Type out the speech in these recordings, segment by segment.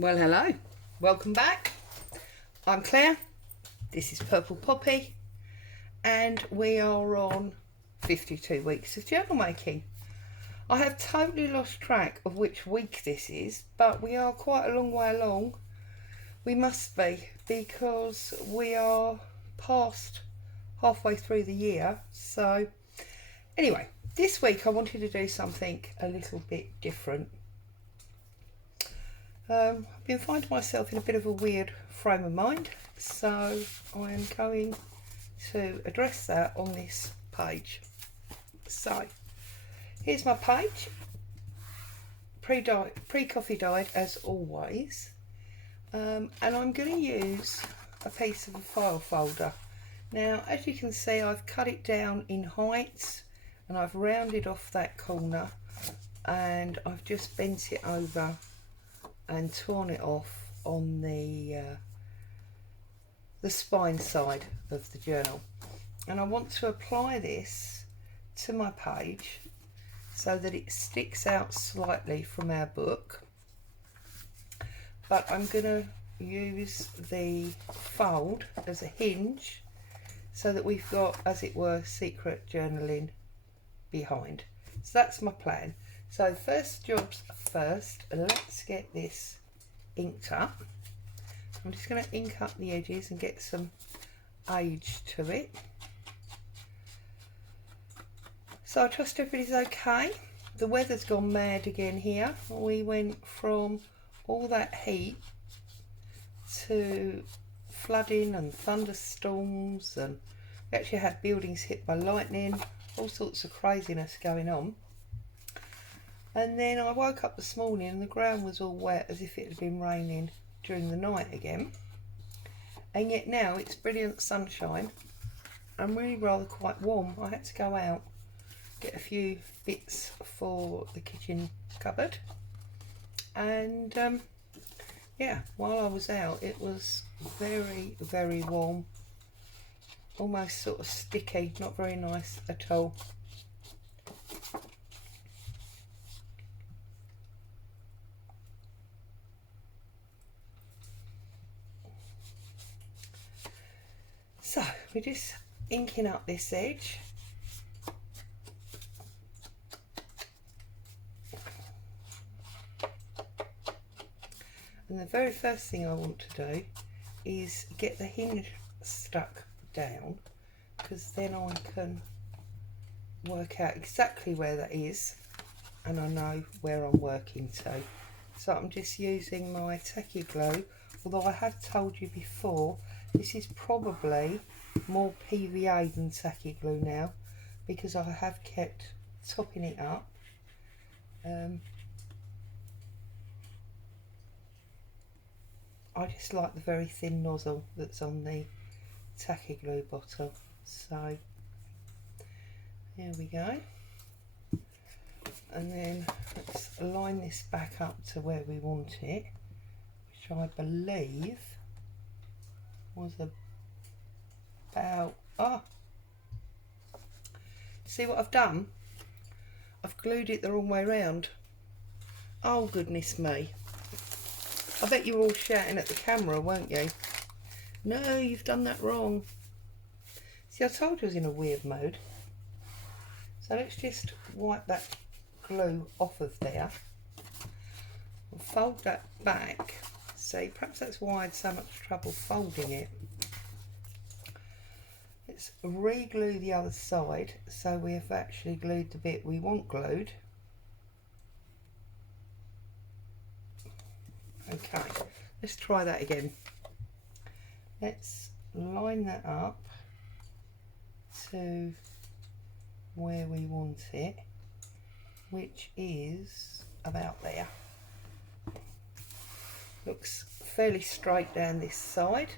Well, hello, welcome back. I'm Claire, this is Purple Poppy, and we are on 52 weeks of journal making. I have totally lost track of which week this is, but we are quite a long way along. We must be, because we are past halfway through the year. So anyway, this week I wanted to do something a little bit different. I've been finding myself in a bit of a weird frame of mind, so I am going to address that on this page. So here's my page, pre-coffee dyed as always, and I'm going to use a piece of a file folder. Now, as you can see, I've cut it down in height and I've rounded off that corner, and I've just bent it over and torn it off on the spine side of the journal. And I want to apply this to my page so that it sticks out slightly from our book, but I'm going to use the fold as a hinge so that we've got, as it were, secret journaling behind. So that's my plan. So first jobs first, let's get this inked up. I'm just going to ink up the edges and get some age to it. So I trust everybody's okay. The weather's gone mad again here. We went from all that heat to flooding and thunderstorms, and we actually had buildings hit by lightning, all sorts of craziness going on. And then I woke up this morning and the ground was all wet as if it had been raining during the night again. And yet now it's brilliant sunshine and really rather quite warm. I had to go out, get a few bits for the kitchen cupboard. And yeah, while I was out it was very, very warm. Almost sort of sticky, not very nice at all. So we're just inking up this edge. And the very first thing I want to do is get the hinge stuck down, because then I can work out exactly where that is and I know where I'm working to. So I'm just using my tacky glue, although I have told you before this is probably more PVA than tacky glue now, because I have kept topping it up. I just like the very thin nozzle that's on the tacky glue bottle. So here we go. And then let's line this back up to where we want it, which I believe was about, see what I've done? I've glued it the wrong way round. Oh goodness me. I bet you were all shouting at the camera, weren't you? No, you've done that wrong. See, I told you I was in a weird mode. So let's just wipe that glue off of there. We'll fold that back. See, perhaps that's why I had so much trouble folding it. Let's re-glue the other side so we have actually glued the bit we want glued. Okay, let's try that again. Let's line that up to where we want it, which is about there. Looks fairly straight down this side.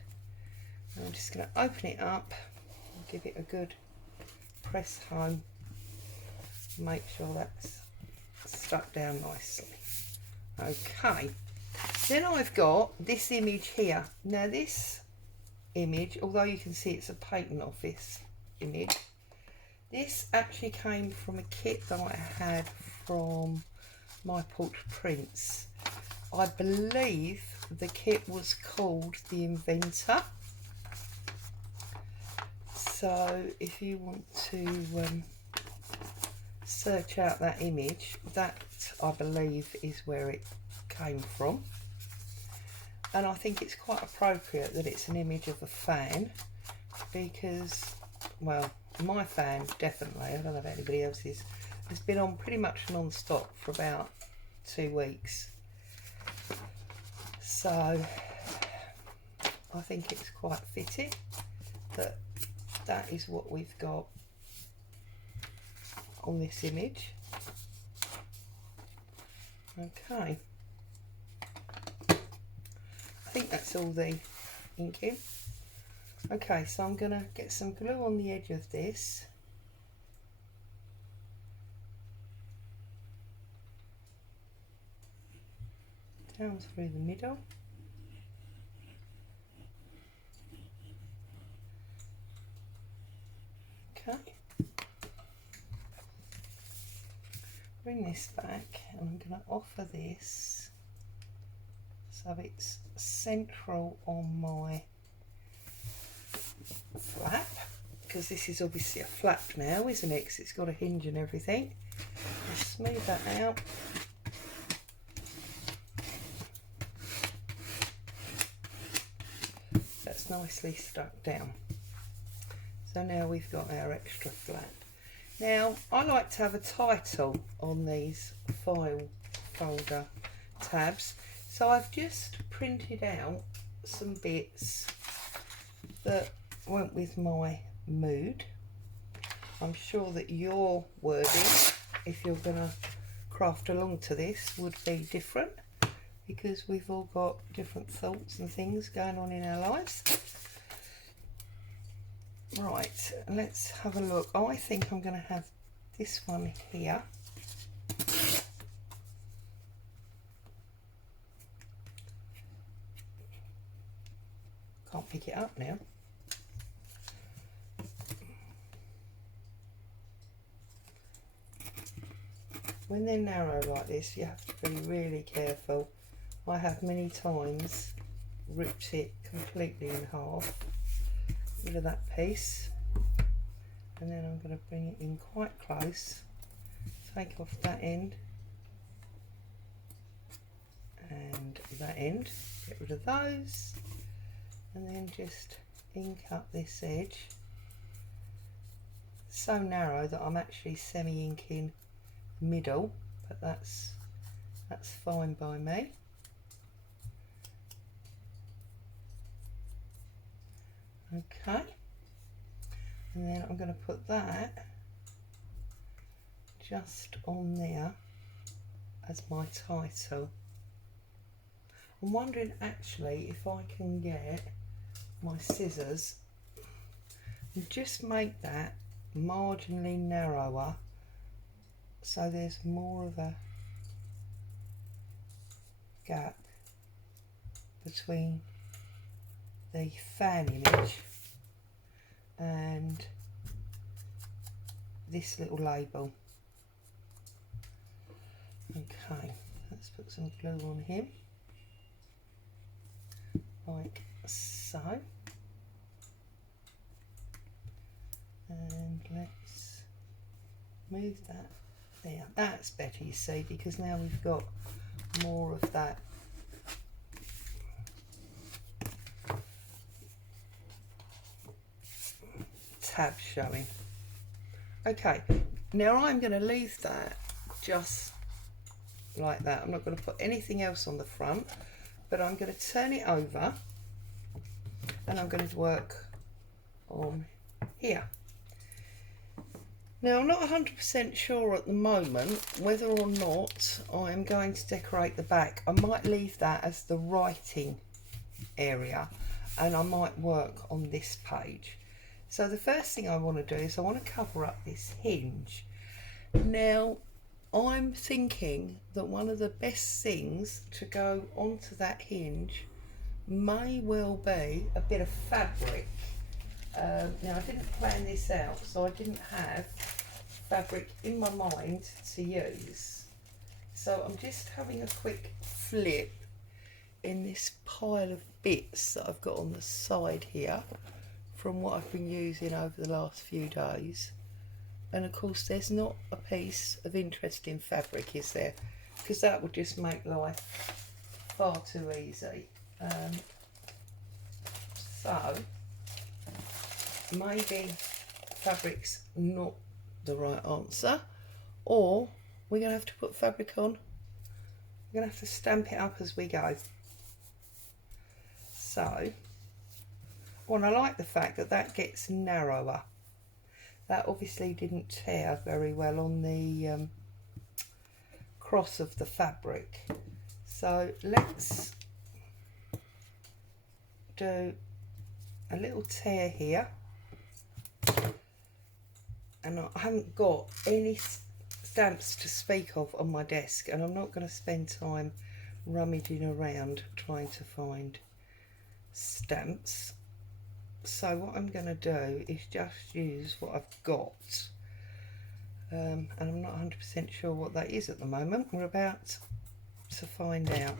And I'm just going to open it up and give it a good press home. Make sure that's stuck down nicely. Okay, then I've got this image here. Now this image, although you can see it's a patent office image, this actually came from a kit that I had from My Portrait Prints. I believe the kit was called The Inventor. So if you want to search out that image, that I believe is where it came from. And I think it's quite appropriate that it's an image of a fan, because, well, my fan definitely, I don't know about anybody else's, has been on pretty much non-stop for about 2 weeks. So I think it's quite fitting that that is what we've got on this image. Okay, I think that's all the inking. Okay, so I'm gonna get some glue on the edge of this. Down through the middle. Okay. Bring this back, and I'm going to offer this so it's central on my flap, because this is obviously a flap now, isn't it? Because it's got a hinge and everything. I'll smooth that out. That's nicely stuck down. So now we've got our extra flap. Now, I like to have a title on these file folder tabs, so I've just printed out some bits that went with my mood. I'm sure that your wording, if you're going to craft along to this, would be different, because we've all got different thoughts and things going on in our lives. Right, let's have a look. I think I'm going to have this one here. Can't pick it up now. When they're narrow like this, you have to be really careful. I have many times ripped it completely in half. Rid of that piece, and then I'm going to bring it in quite close, take off that end and that end, get rid of those, and then just ink up this edge. So narrow that I'm actually semi-inking middle, but that's fine by me. Okay, and then I'm going to put that just on there as my title. I'm wondering actually if I can get my scissors and just make that marginally narrower, so there's more of a gap between the fan image and this little label. Okay, let's put some glue on him, like so, and let's move that there. That's better, you see, because now we've got more of that tab showing. Okay, now I'm going to leave that just like that. I'm not going to put anything else on the front, but I'm going to turn it over and I'm going to work on here. Now, I'm not 100% sure at the moment whether or not I'm going to decorate the back. I might leave that as the writing area, and I might work on this page. So the first thing I want to do is I want to cover up this hinge. Now, I'm thinking that one of the best things to go onto that hinge may well be a bit of fabric. Now, I didn't plan this out, so I didn't have fabric in my mind to use. So I'm just having a quick flip in this pile of bits that I've got on the side here from what I've been using over the last few days. And of course there's not a piece of interesting fabric, is there? Because that would just make life far too easy. So maybe fabric's not the right answer, or we're going to have to put fabric on. We're going to have to stamp it up as we go. So, well, I like the fact that that gets narrower. That obviously didn't tear very well on the cross of the fabric. So let's do a little tear here. And I haven't got any stamps to speak of on my desk, and I'm not going to spend time rummaging around trying to find stamps. So what I'm going to do is just use what I've got, and I'm not 100% sure what that is at the moment. We're about to find out.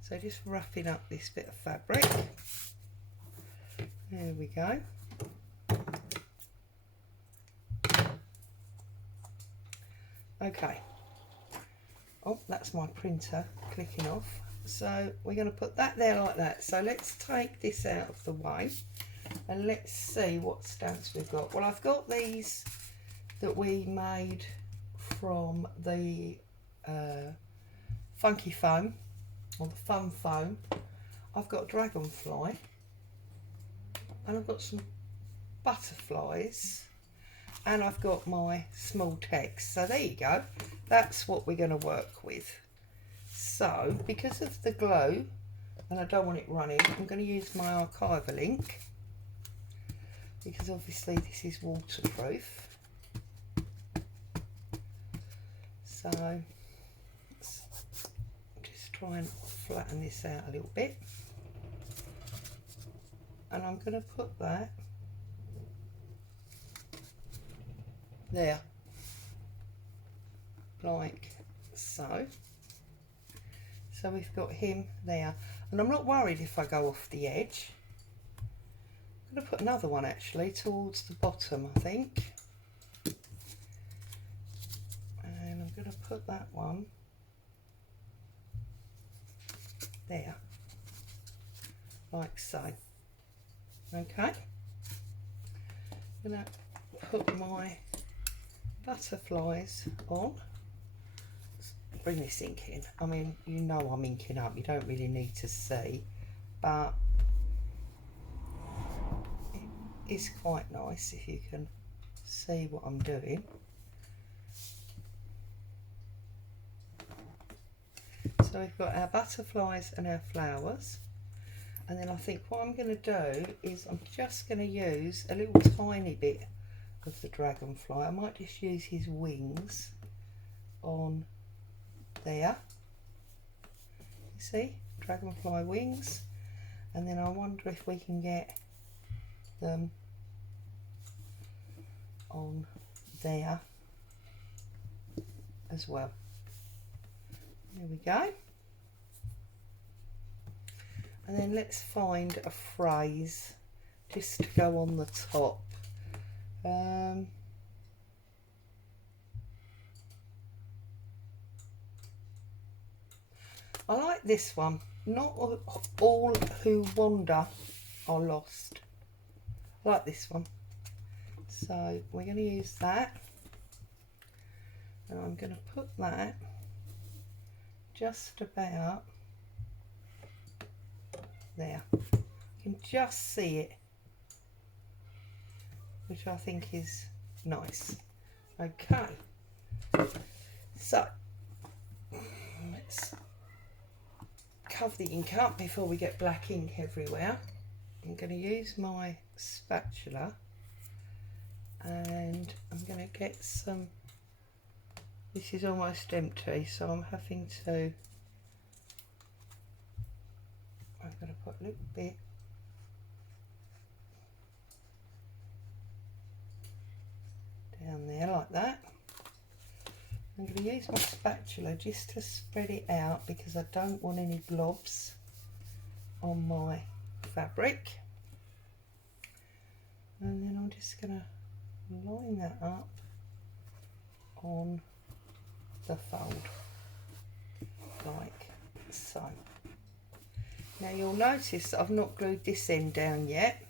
So just roughing up this bit of fabric. There we go. Okay. Oh, that's my printer clicking off. So we're going to put that there like that. So let's take this out of the way and let's see what stamps we've got. Well, I've got these that we made from the funky foam, or the fun foam. I've got dragonfly, and I've got some butterflies, and I've got my small text. So there you go. That's what we're going to work with. So because of the glue, and I don't want it running, I'm going to use my archival ink, because obviously this is waterproof. So let's just try and flatten this out a little bit, and I'm going to put that there like so. So we've got him there, and I'm not worried if I go off the edge. I'm going to put another one actually towards the bottom, I think, and I'm going to put that one there like so. Okay, I'm going to put my butterflies on. Bring this ink in. I mean, you know I'm inking up, you don't really need to see, but it is quite nice if you can see what I'm doing. So we've got our butterflies and our flowers, and then I think what I'm going to do is I'm just going to use a little tiny bit of the dragonfly. I might just use his wings on there. You see, dragonfly wings, and then I wonder if we can get them on there as well. There we go. And then let's find a phrase just to go on the top. I like this one. Not all who wander are lost. I like this one. So we're going to use that, and I'm going to put that just about there. You can just see it, which I think is nice. Okay, so let's cover the ink up before we get black ink everywhere. I'm going to use my spatula, and I'm going to get some. This is almost empty, so I'm having to. I'm going to put a little bit down there like that. I'm going to use my spatula just to spread it out because I don't want any blobs on my fabric. And then I'm just going to line that up on the fold like so. Now you'll notice that I've not glued this end down yet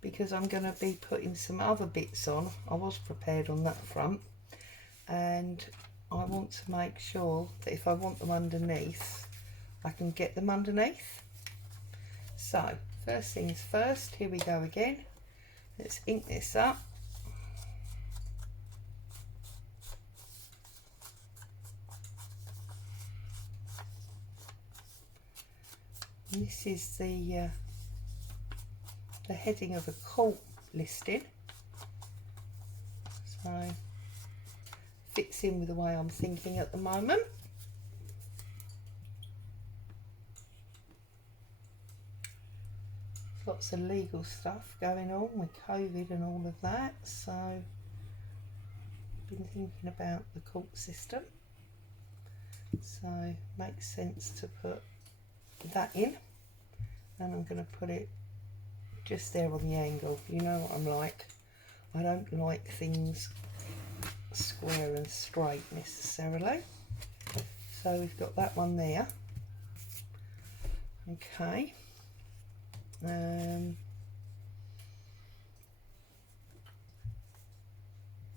because I'm going to be putting some other bits on. I was prepared on that front, and I want to make sure that if I want them underneath, I can get them underneath. So first things first, here we go again. Let's ink this up. And this is the heading of a court listing, so fits in with the way I'm thinking at the moment. Lots of legal stuff going on with COVID and all of that, so I've been thinking about the court system, so makes sense to put that in. And I'm going to put it just there on the angle. You know what I'm like, I don't like things square and straight necessarily. So we've got that one there. Okay.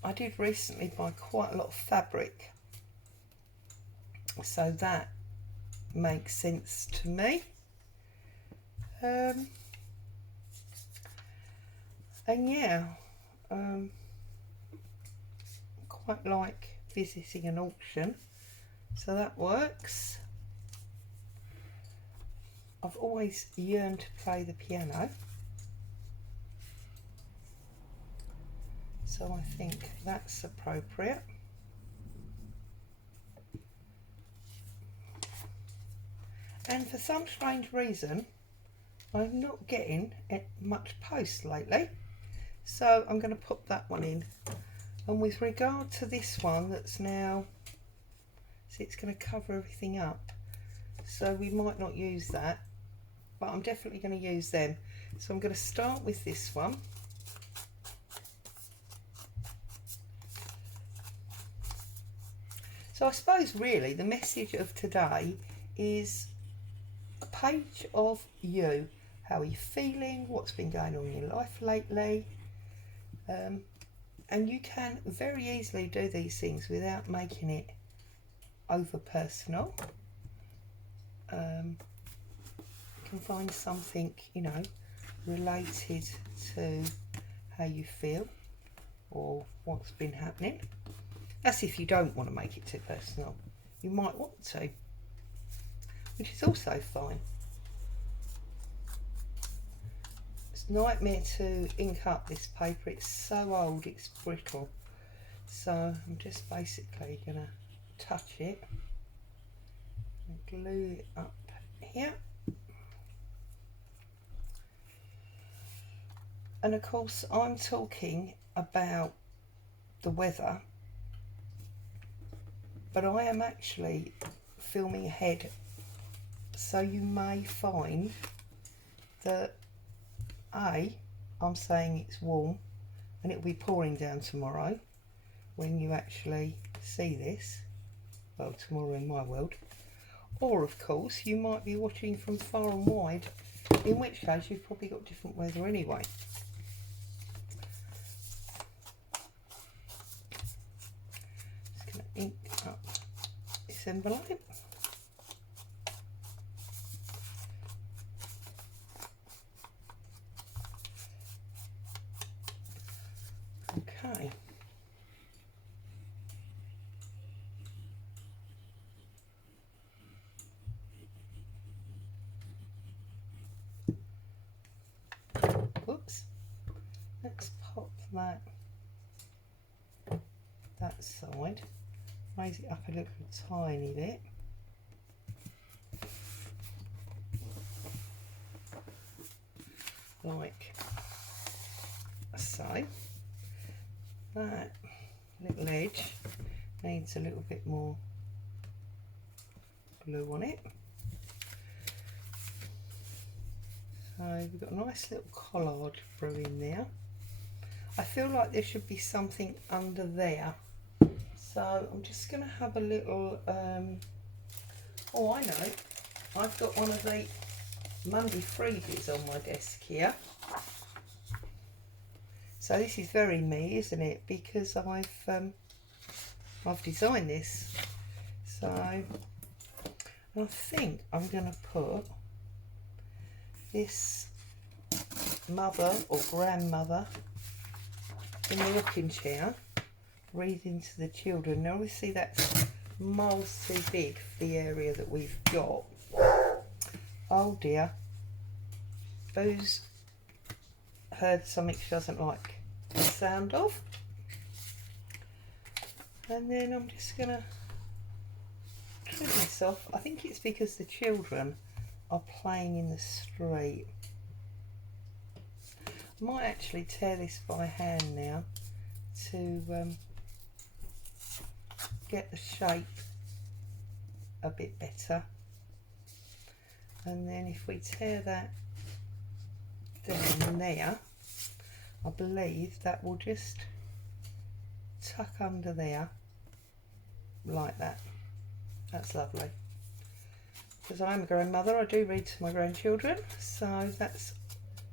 I did recently buy quite a lot of fabric, so that makes sense to me. And yeah, quite like visiting an auction, so that works. I've always yearned to play the piano, so I think that's appropriate. And for some strange reason, I'm not getting much post lately, so I'm going to put that one in. And with regard to this one that's now, see, it's going to cover everything up, so we might not use that, but I'm definitely going to use them. So I'm going to start with this one. So I suppose really the message of today is a page of you. How are you feeling? What's been going on in your life lately? And you can very easily do these things without making it over personal. You can find something, you know, related to how you feel or what's been happening. That's if you don't want to make it too personal. You might want to, which is also fine. It's a nightmare to ink up this paper. It's so old, it's brittle. So I'm just basically going to touch it and glue it up here. And of course I'm talking about the weather, but I am actually filming ahead, so you may find that I'm saying it's warm and it'll be pouring down tomorrow when you actually see this, well, tomorrow in my world. Or of course you might be watching from far and wide, in which case you've probably got different weather anyway. Just going to ink up this envelope. Okay. Oops. Let's pop that side, raise it up a little tiny bit. Like so. That little edge Needs a little bit more glue on it. So we've got a nice little collard through in there. I feel like there should be something under there. So I'm just going to have a little, oh, I know, I've got one of the Monday freebies on my desk here. So this is very me, isn't it? Because I've designed this. So I think I'm going to put this mother or grandmother in the rocking chair, reading to the children. Now obviously that's miles too big for the area that we've got. Oh dear, Boo's heard something she doesn't like the sound of. And then I'm just gonna trim this off. I think it's because the children are playing in the street. I might actually tear this by hand now to get the shape a bit better. And then if we tear that down there, I believe that will just tuck under there like that. That's lovely. Because I am a grandmother, I do read to my grandchildren, so that's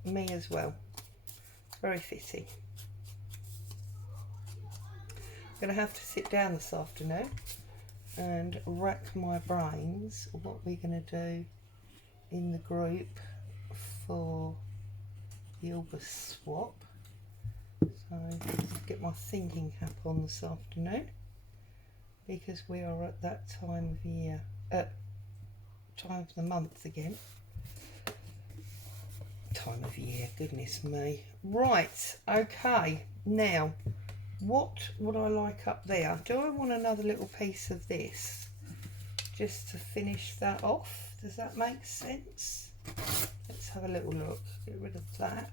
me as well. Very fitting. I'm going to have to sit down this afternoon and rack my brains what we're going to do in the group for the August swap. So I'll get my thinking cap on this afternoon, because we are at that time of year, time of the month again. Time of year, goodness me. Right, okay, now what would I like up there? Do I want another little piece of this just to finish that off? Does that make sense? Let's have a little look. Get rid of that.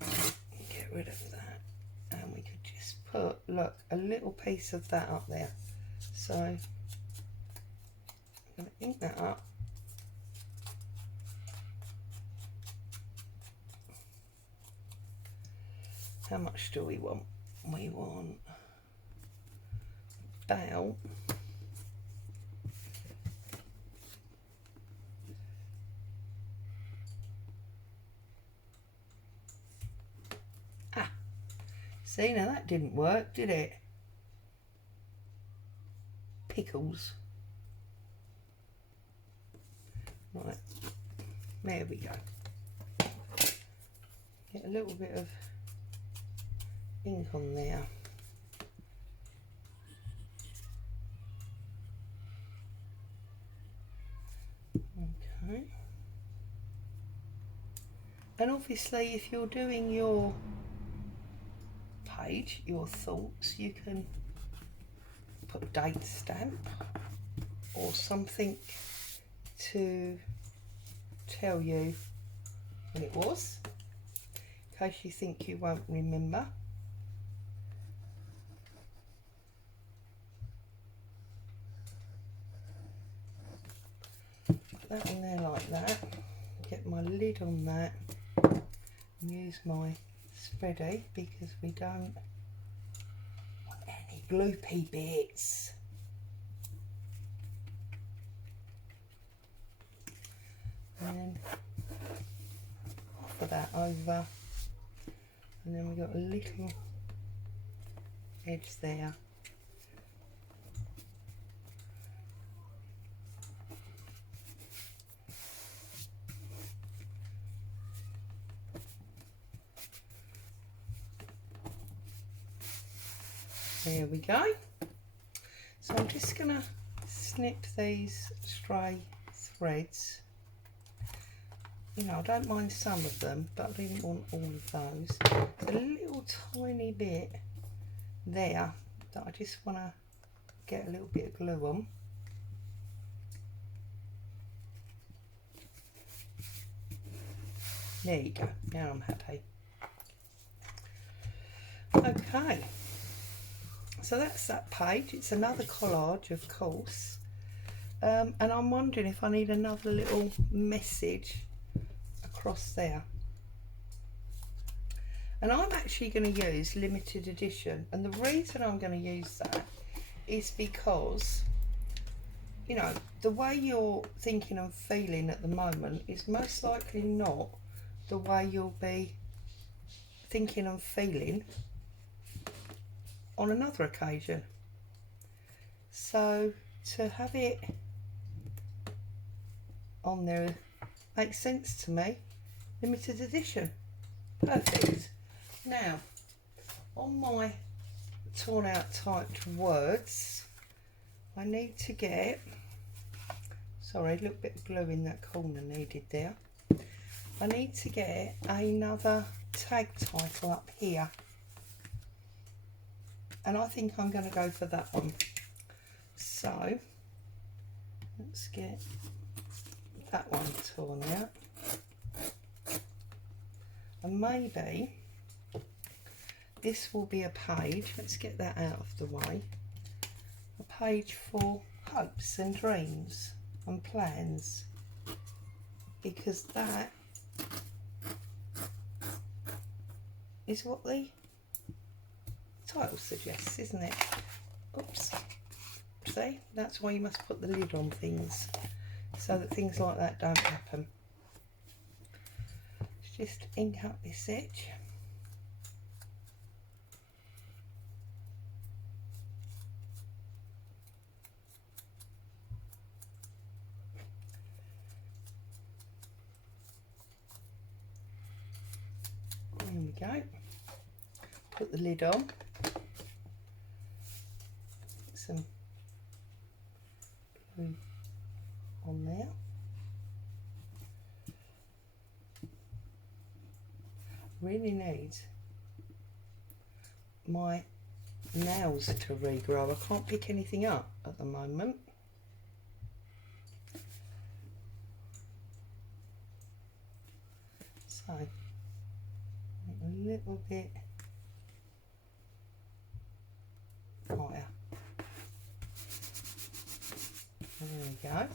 Get rid of that. And we could just put, look, a little piece of that up there. So I'm going to ink that up. How much do we want? We want about see, now that didn't work, did it? Pickles. Right, there we go. Get a little bit of ink on there. Okay. And obviously if you're doing your page, your thoughts, you can put a date stamp or something to tell you when it was, in case you think you won't remember. Put that in there like that, get my lid on that, and use my spreader because we don't want any gloopy bits. And offer that over, and then we've got a little edge there. There we go. So I'm just going to snip these stray threads. You know, I don't mind some of them, but I didn't want all of those. A little tiny bit there that I just want to get a little bit of glue on. There you go. Now I'm happy. Okay. So that's that page. It's another collage, of course. And I'm wondering if I need another little message across there. And I'm actually going to use limited edition. And the reason I'm going to use that is because, you know, the way you're thinking and feeling at the moment is most likely not the way you'll be thinking and feeling on another occasion. So to have it on there makes sense to me. Limited edition. Perfect. Now, on my torn out typed words, I need to get, sorry, a little bit of glue in that corner needed there. I need to get another tag title up here. And I think I'm going to go for that one. So, let's get that one torn out. And maybe this will be a page, let's get that out of the way, a page for hopes and dreams and plans, because that is what the title suggests, isn't it? Oops. See, that's why you must put the lid on things, so that things like that don't happen. Let's just ink up this edge. There we go. Put the lid on. Put some glue on there. Really need my nails to regrow. I can't pick anything up at the moment. So a little bit higher. There we go.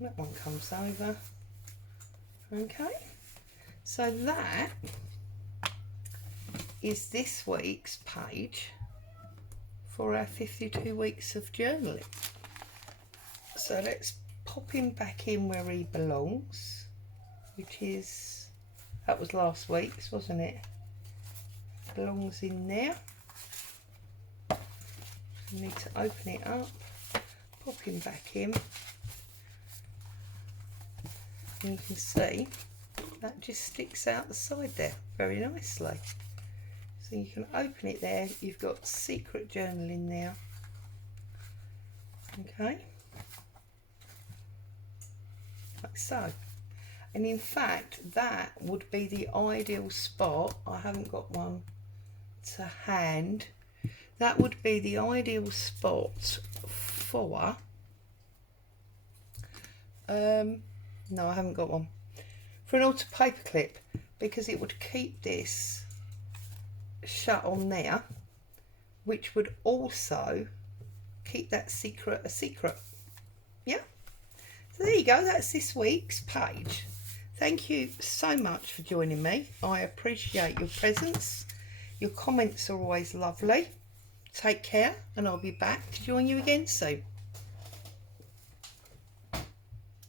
That one comes over. Okay, so that is this week's page for our 52 weeks of journaling. So let's pop him back in where he belongs, which is, that was last week's, wasn't it? Belongs in there. You need to open it up, pop him back in. And you can see that just sticks out the side there very nicely. So you can open it there, you've got secret journaling there. Okay, like so. And in fact that would be the ideal spot, I haven't got one to hand, that would be the ideal spot for no, I haven't got one, for an altar paper clip, because it would keep this shut on there, which would also keep that secret a secret. Yeah, so there you go, that's this week's page. Thank you so much for joining me. I appreciate your presence. Your comments are always lovely. Take care, and I'll be back to join you again soon.